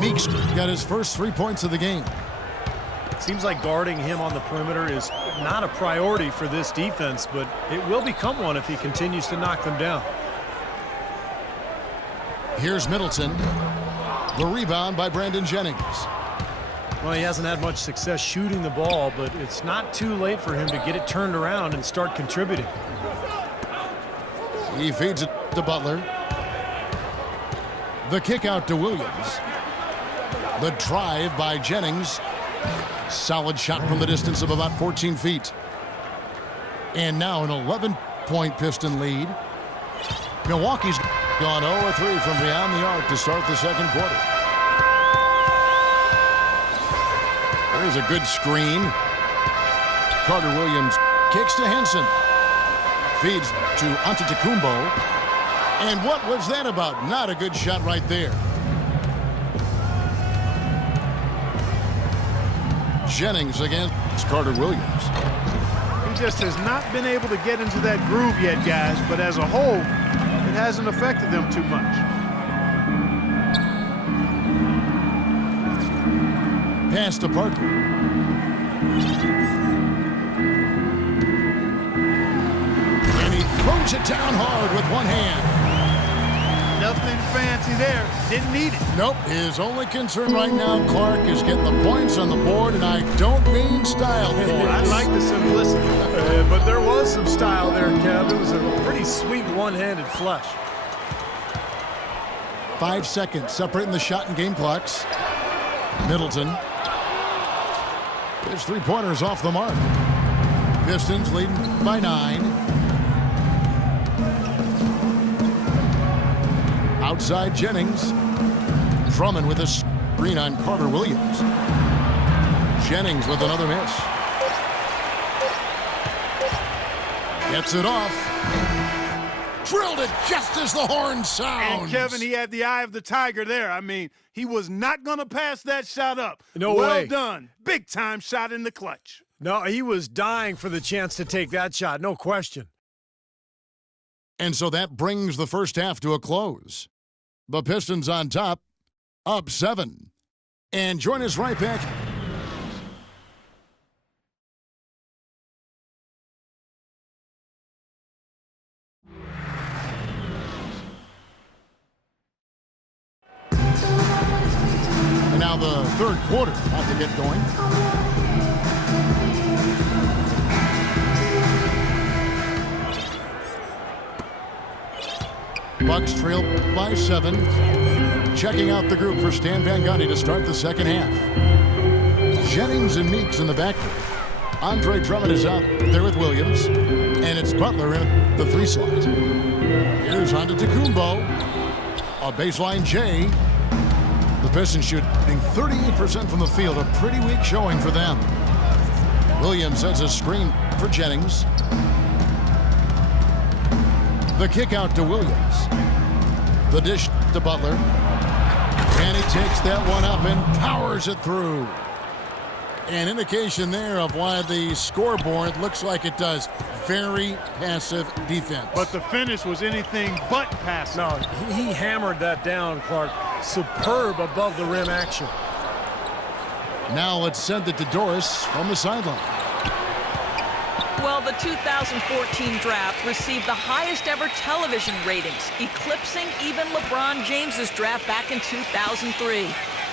Meeks got his first 3 points of the game. Seems like guarding him on the perimeter is not a priority for this defense, but it will become one if he continues to knock them down. Here's Middleton. The rebound by Brandon Jennings. Well, he hasn't had much success shooting the ball, but it's not too late for him to get it turned around and start contributing. He feeds it to Butler. The kick out to Williams. The drive by Jennings. Solid shot from the distance of about 14 feet. And now an 11-point Piston lead. Milwaukee's gone 0-3 from beyond the arc to start the second quarter. There's a good screen. Carter Williams kicks to Henson. Feeds to Antetokounmpo. And what was that about? Not a good shot right there. Jennings against Carter Williams. He just has not been able to get into that groove yet, guys, but as a whole, it hasn't affected them too much. Pass to Parker. And he throws it down hard with one hand. Nothing fancy there. Didn't need it. Nope. His only concern right now, Clark, is getting the points on the board, and I don't mean style points. I like the simplicity. But there was some style there, Kev. It was a pretty sweet one-handed flush. 5 seconds separating the shot and game clocks. Middleton. His three-pointer's off the mark. Pistons leading by 9. Outside Jennings. Drummond with a screen on Carter Williams. Jennings with another miss. Gets it off. Drilled it just as the horn sounds. And Kevin, he had the eye of the tiger there. I mean, he was not going to pass that shot up. No well way. Done. Big time shot in the clutch. No, he was dying for the chance to take that shot, no question. And so that brings the first half to a close. The Pistons on top, up 7. And join us right back. And now the third quarter about to get going. Bucks trail by 7. Checking out the group for Stan Van Gundy to start the second half. Jennings and Meeks in the backcourt. Andre Drummond is out there with Williams. And it's Butler in the 3 slot. Here's Antetokounmpo. A baseline J. The Pistons shooting 38% from the field. A pretty weak showing for them. Williams sets a screen for Jennings. The kick out to Williams. The dish to Butler. And he takes that one up and powers it through. An indication there of why the scoreboard looks like it does. Very passive defense. But the finish was anything but passive. No, he hammered that down, Clark. Superb above the rim action. Now let's send it to Doris from the sideline. Well, the 2014 draft received the highest ever television ratings, eclipsing even LeBron James's draft back in 2003.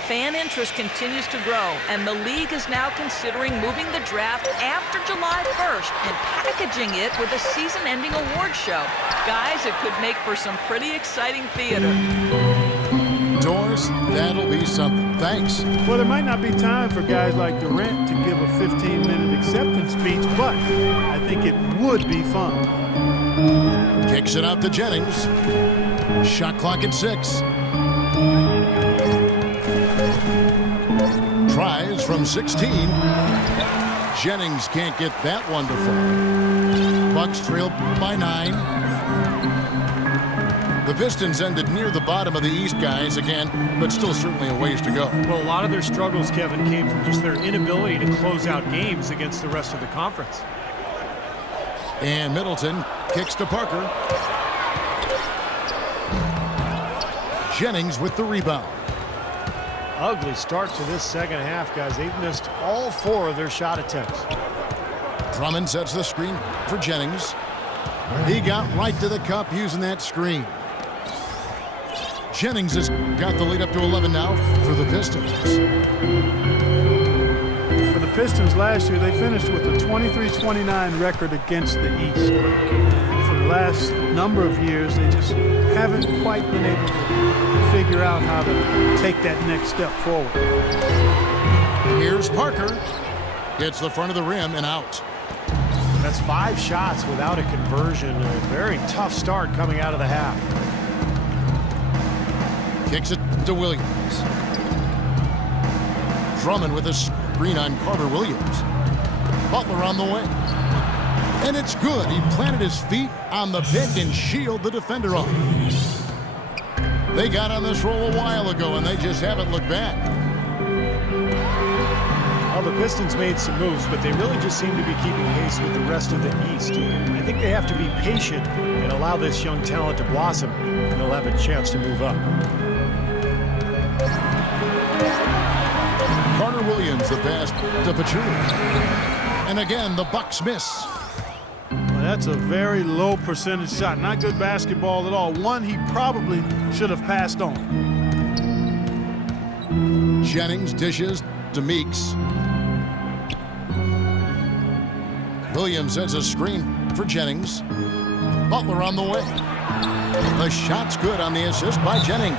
Fan interest continues to grow, and the league is now considering moving the draft after July 1st and packaging it with a season-ending award show. Guys, it could make for some pretty exciting theater. Doors, that'll be something. Thanks. Well, there might not be time for guys like Durant to give a 15-minute acceptance speech, but I think it would be fun. Kicks it out to Jennings. Shot clock at 6. Tries from 16. Jennings can't get that one to fall. Bucks trail by 9. The Pistons ended near the bottom of the East, guys, again, but still certainly a ways to go. Well, a lot of their struggles, Kevin, came from just their inability to close out games against the rest of the conference. And Middleton kicks to Parker. Jennings with the rebound. ugly start to this second half, guys. They've missed all 4 of their shot attempts. Drummond sets the screen for Jennings. He got right to the cup using that screen. Jennings has got the lead up to 11 now for the Pistons. For the Pistons last year, they finished with a 23-29 record against the East. And for the last number of years, they just haven't quite been able to figure out how to take that next step forward. Here's Parker. Hits the front of the rim and out. That's 5 shots without a conversion. A very tough start coming out of the half. Kicks it to Williams. Drummond with a screen on Carter Williams. Butler on the way. And it's good. He planted his feet on the pick and shielded the defender off. They got on this roll a while ago, and they just haven't looked back. Well, the Pistons made some moves, but they really just seem to be keeping pace with the rest of the East. I think they have to be patient and allow this young talent to blossom, and they'll have a chance to move up. Carter Williams, the pass to Pachulia. And again, the Bucks miss. Well, that's a very low percentage shot. Not good basketball at all. One he probably should have passed on. Jennings dishes to Meeks. Williams sets a screen for Jennings. Butler on the way. The shot's good on the assist by Jennings.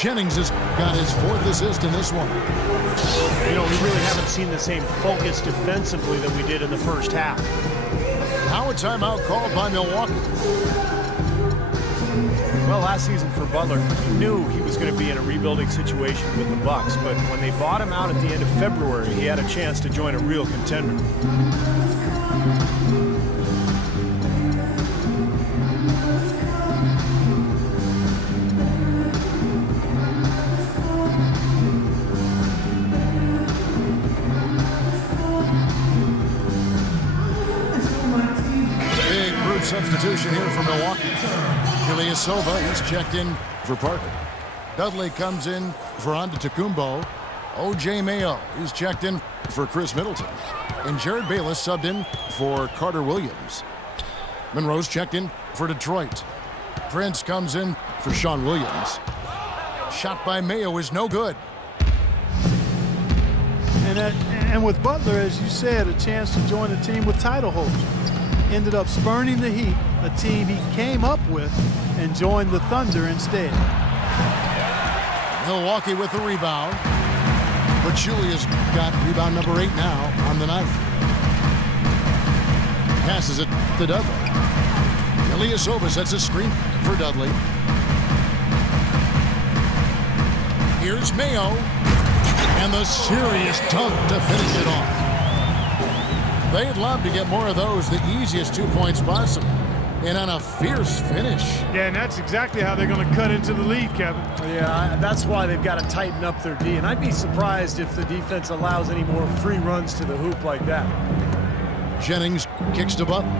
Jennings has got his 4th assist in this one. You know, we really haven't seen the same focus defensively that we did in the first half. Now a timeout called by Milwaukee. Well, last season for Butler, he knew he was going to be in a rebuilding situation with the Bucks, but when they bought him out at the end of February, he had a chance to join a real contender. Substitution here for Milwaukee. Ilyasova, he's checked in for Parker. Dudley comes in for Antetokounmpo. O.J. Mayo, he's checked in for Chris Middleton. And Jared Bayless subbed in for Carter Williams. Monroe's checked in for Detroit. Prince comes in for Sean Williams. Shot by Mayo is no good. And with Butler, as you said, a chance to join a team with title holders. Ended up spurning the Heat, a team he came up with, and joined the Thunder instead. Milwaukee with the rebound. But Julia's got rebound number 8 now on the night. Passes it to Dudley. Ilyasova sets a screen for Dudley. Here's Mayo. And the serious dunk to finish it off. They'd love to get more of those, the easiest 2 points possible. And on a fierce finish. Yeah, and that's exactly how they're going to cut into the lead, Kevin. Yeah, that's why they've got to tighten up their D. And I'd be surprised if the defense allows any more free runs to the hoop like that. Jennings kicks to Butler.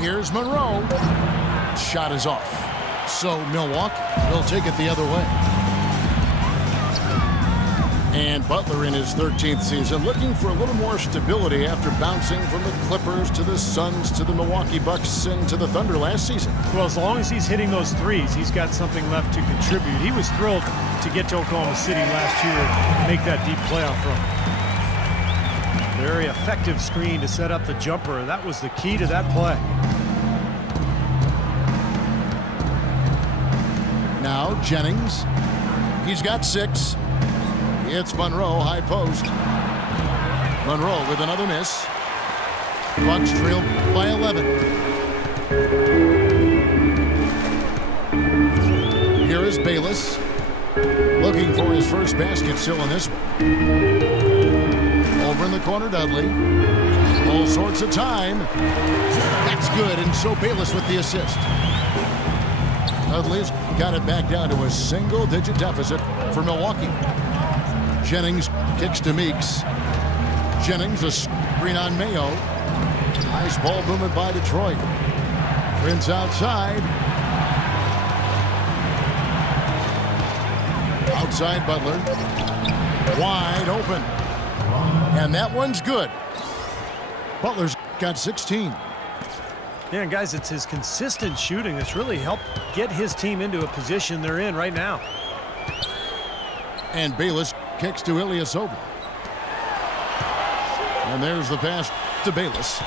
Here's Monroe. Shot is off. So Milwaukee will take it the other way. And Butler in his 13th season looking for a little more stability after bouncing from the Clippers to the Suns to the Milwaukee Bucks and to the Thunder last season. Well, as long as he's hitting those threes, he's got something left to contribute. He was thrilled to get to Oklahoma City last year and make that deep playoff run. Very effective screen to set up the jumper. That was the key to that play. Now Jennings. He's got 6. It's Monroe, high post. Monroe with another miss. Bucks trail by 11. Here is Bayless. Looking for his first basket still in this one. Over in the corner, Dudley. All sorts of time. That's good, and so Bayless with the assist. Dudley's got it back down to a single-digit deficit for Milwaukee. Jennings kicks to Meeks. Jennings, a screen on Mayo. Nice ball movement by Detroit. Prince outside. Outside Butler. Wide open. And that one's good. Butler's got 16. Yeah, guys, it's his consistent shooting that's really helped get his team into a position they're in right now. And Bayless kicks to Ilyasova. And there's the pass to Bayless.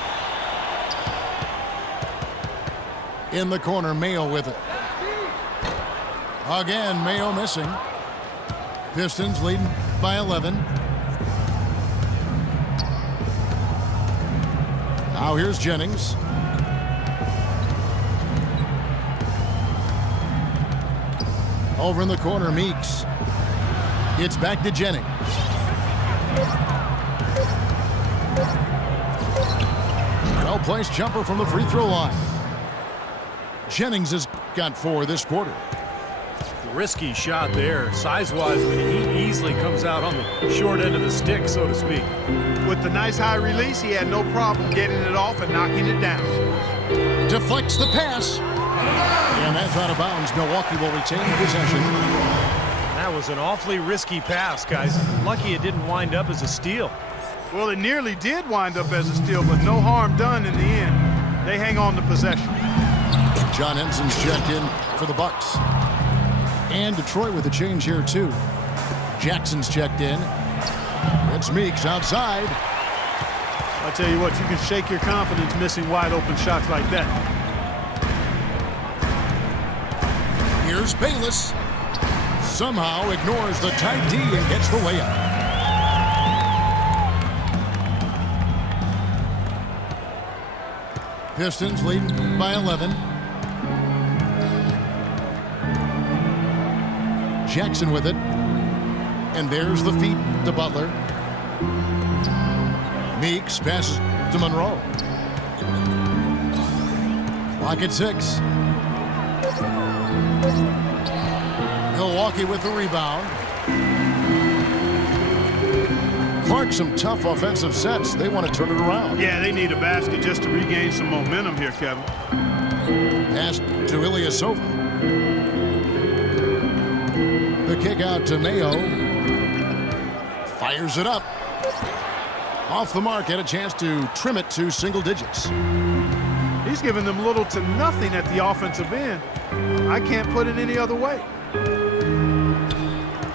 In the corner, Mayo with it. Again, Mayo missing. Pistons leading by 11. Now here's Jennings. Over in the corner, Meeks. It's back to Jennings. Well-placed jumper from the free throw line. Jennings has got 4 this quarter. Risky shot there. Size-wise, he easily comes out on the short end of the stick, so to speak. With the nice high release, he had no problem getting it off and knocking it down. Deflects the pass. And that's out of bounds. Milwaukee will retain possession. That was an awfully risky pass, guys. Lucky it didn't wind up as a steal. Well, it nearly did wind up as a steal, but no harm done in the end. They hang on to possession. John Henson's checked in for the Bucks. And Detroit with a change here, too. Jackson's checked in. It's Meeks outside. I tell you what, you can shake your confidence missing wide open shots like that. Here's Bayless. Somehow ignores the tight D and gets the layup. Pistons leading by 11. Jackson with it. And there's the feed to Butler. Meeks passes to Monroe. Clock at 6. Milwaukee with the rebound. Clark, some tough offensive sets. They want to turn it around. Yeah, they need a basket just to regain some momentum here, Kevin. Pass to Ilyasova. The kick out to Mayo. Fires it up. Off the mark, had a chance to trim it to single digits. He's giving them little to nothing at the offensive end. I can't put it any other way.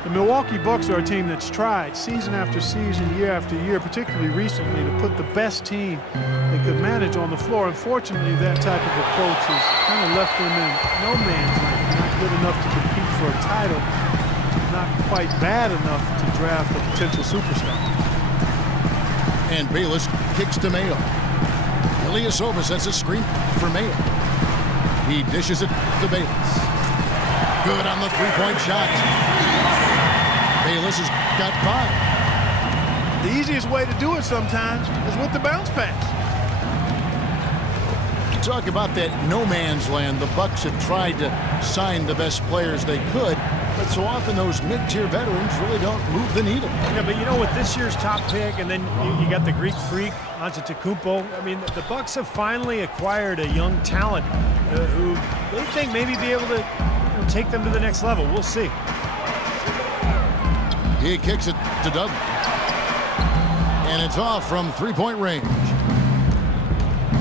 The Milwaukee Bucks are a team that's tried season after season, year after year, particularly recently, to put the best team they could manage on the floor. Unfortunately, that type of approach has kind of left them in no man's land. Not good enough to compete for a title, not quite bad enough to draft a potential superstar. And Bayless kicks to Mayo. Ilyasova sets a screen for Mayo. He dishes it to Bayless. Good on the three-point shot. Bayless has got 5. The easiest way to do it sometimes is with the bounce pass. Talk about that no man's land. The Bucks have tried to sign the best players they could, but so often those mid-tier veterans really don't move the needle. Yeah, but you know, with this year's top pick, and then you got the Greek freak, Antetokounmpo. I mean, the Bucks have finally acquired a young talent who they think maybe be able to take them to the next level. We'll see. He kicks it to Dudley. And it's off from three-point range.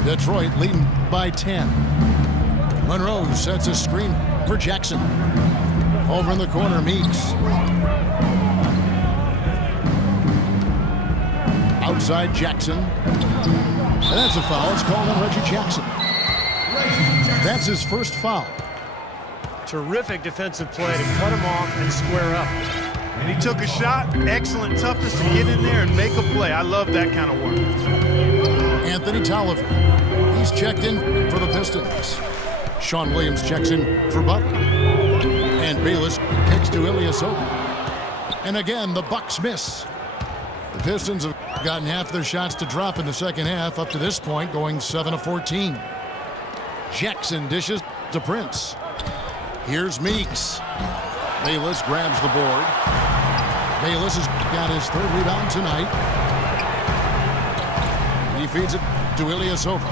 Detroit leading by 10. Monroe sets a screen for Jackson. Over in the corner, Meeks. Outside Jackson. And that's a foul. It's called on Reggie Jackson. That's his first foul. Terrific defensive play to cut him off and square up. And he took a shot. Excellent toughness to get in there and make a play. I love that kind of work. Anthony Tolliver. He's checked in for the Pistons. Sean Williams checks in for Butler. And Bayless kicks to Ilyasova. And again, the Bucks miss. The Pistons have gotten half their shots to drop in the second half up to this point, going 7 of 14. Jackson dishes to Prince. Here's Meeks. Bayless grabs the board. Bayless has got his 3rd rebound tonight. He feeds it to Ilyasova.